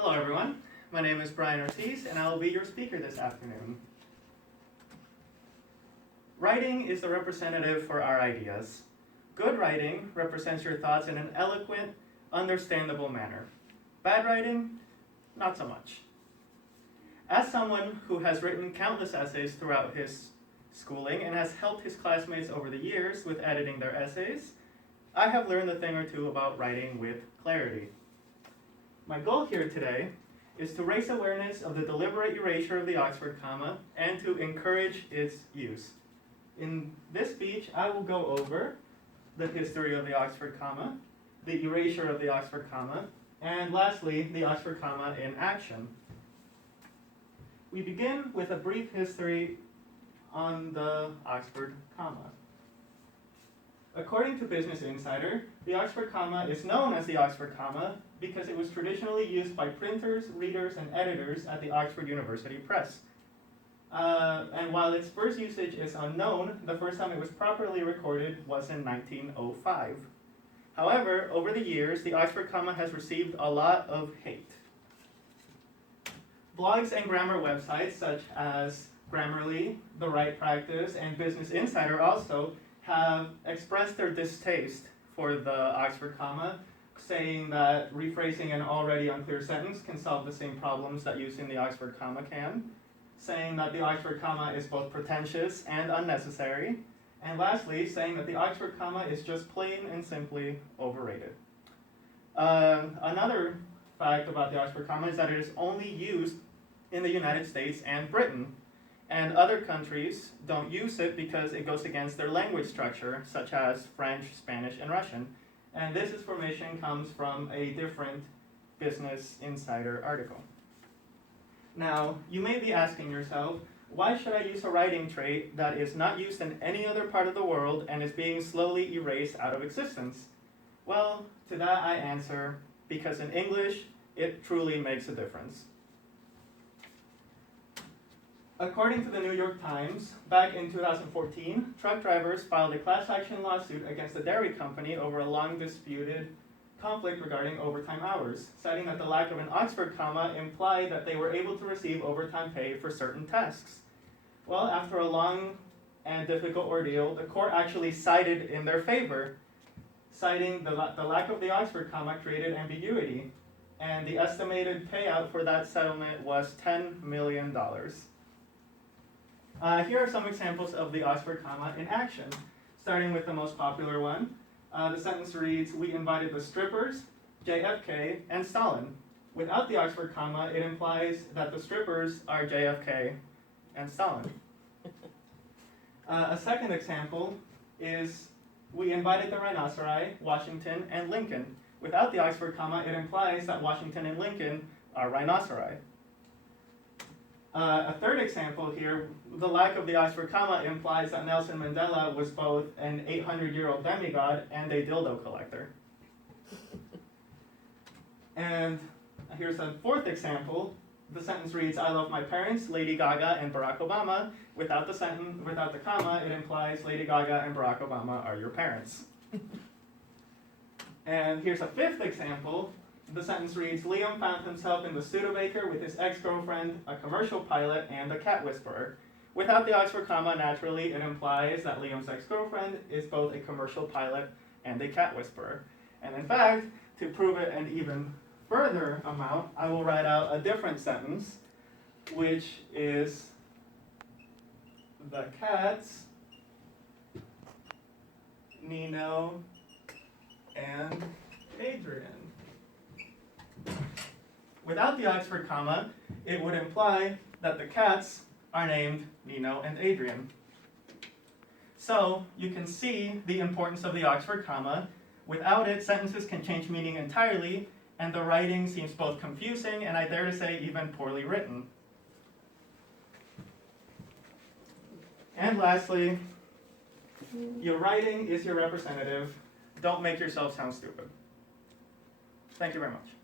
Hello everyone, my name is Brian Ortiz and I will be your speaker this afternoon. Writing is the representative for our ideas. Good writing represents your thoughts in an eloquent, understandable manner. Bad writing, not so much. As someone who has written countless essays throughout his schooling and has helped his classmates over the years with editing their essays, I have learned a thing or two about writing with clarity. My goal here today is to raise awareness of the deliberate erasure of the Oxford comma and to encourage its use. In this speech, I will go over the history of the Oxford comma, the erasure of the Oxford comma, and lastly, the Oxford comma in action. We begin with a brief history on the Oxford comma. According to Business Insider, the Oxford comma is known as the Oxford comma because it was traditionally used by printers, readers, and editors at the Oxford University Press. And while its first usage is unknown, the first time it was properly recorded was in 1905. However, over the years, the Oxford comma has received a lot of hate. Blogs and grammar websites such as Grammarly, The Right Practice, and Business Insider also have expressed their distaste for the Oxford comma, saying that rephrasing an already unclear sentence can solve the same problems that using the Oxford comma can, saying that the Oxford comma is both pretentious and unnecessary, and lastly, saying that the Oxford comma is just plain and simply overrated. Another fact about the Oxford comma is that it is only used in the United States and Britain, and other countries don't use it because it goes against their language structure, such as French, Spanish, and Russian. And this information comes from a different Business Insider article. Now, you may be asking yourself, why should I use a writing trait that is not used in any other part of the world and is being slowly erased out of existence? Well, to that I answer, because in English, it truly makes a difference. According to the New York Times, back in 2014, truck drivers filed a class action lawsuit against a dairy company over a long disputed conflict regarding overtime hours, citing that the lack of an Oxford comma implied that they were able to receive overtime pay for certain tasks. Well, after a long and difficult ordeal, the court actually sided in their favor, citing the lack of the Oxford comma created ambiguity, and the estimated payout for that settlement was $10 million. Here are some examples of the Oxford comma in action, starting with the most popular one. The sentence reads, "We invited the strippers, JFK, and Stalin." Without the Oxford comma, it implies that the strippers are JFK and Stalin. A second example is, "We invited the rhinoceri, Washington, and Lincoln." Without the Oxford comma, it implies that Washington and Lincoln are rhinoceri. A third example here, the lack of the Oxford comma implies that Nelson Mandela was both an 800-year-old demigod and a dildo collector. And here's a fourth example. The sentence reads, "I love my parents, Lady Gaga and Barack Obama." Without the comma, it implies Lady Gaga and Barack Obama are your parents. And here's a fifth example. The sentence reads, "Liam found himself in the Studebaker with his ex-girlfriend, a commercial pilot, and a cat whisperer." Without the Oxford comma, naturally, it implies that Liam's ex-girlfriend is both a commercial pilot and a cat whisperer. And in fact, to prove it an even further amount, I will write out a different sentence, which is, "The cats, Nino, and Adrian." Without the Oxford comma, it would imply that the cats are named Nino and Adrian. So you can see the importance of the Oxford comma. Without it, sentences can change meaning entirely, and the writing seems both confusing and, I dare to say, even poorly written. And lastly, your writing is your representative. Don't make yourself sound stupid. Thank you very much.